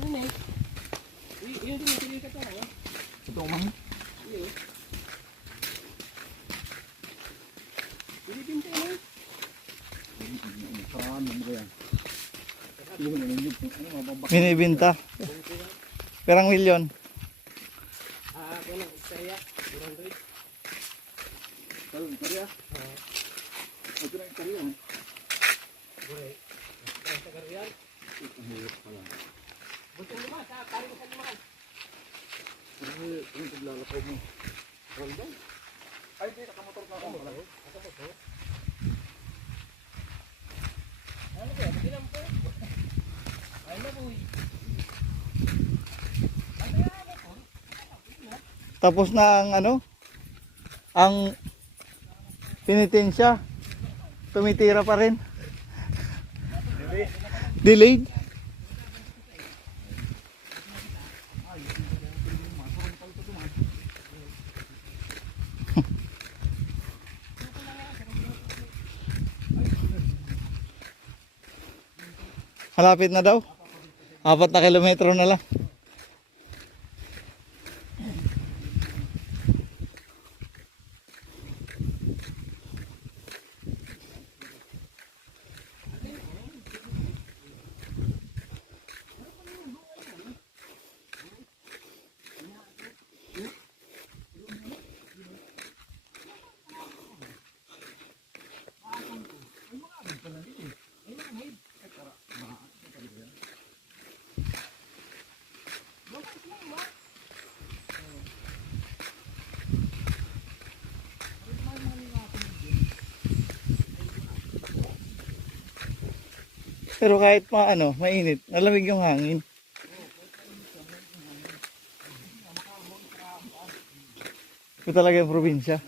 Ito man. Binibinta. Perang milyon. Walang saya. 400. Talong karya. Ito na yung karya. Buray. Sa karyan. Ang hirap pala. Buti mo sa karing sa lumakan. Ang paglalakaw mo. Rolda? Ay, di, nakamotor ka ako. Nakamotor? Ano kaya? Magilang po. Ay na po. Tapos na ang ano? Ang penitensya. Tumitira pa rin. Delayed. Malapit na daw. 4 na kilometro na lang. Pero kahit ano, mainit, malamig yung hangin. Ito talaga yung probinsya.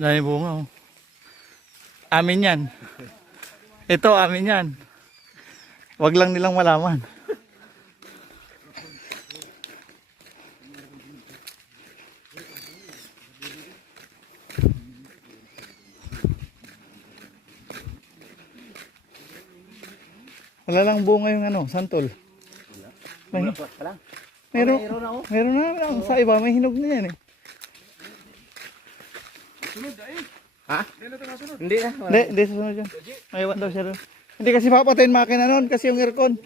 Dahil bunga, oh. Amin yan. Ito, amin yan. Wag lang nilang malaman. Wala lang bunga yung ano, santol. May, meron na. Sa iba, may hinog na yan eh. Ha? Hindi na. Hindi susunod yan. May iwan daw siya doon. Hindi kasi papatayin makina noon kasi yung aircon.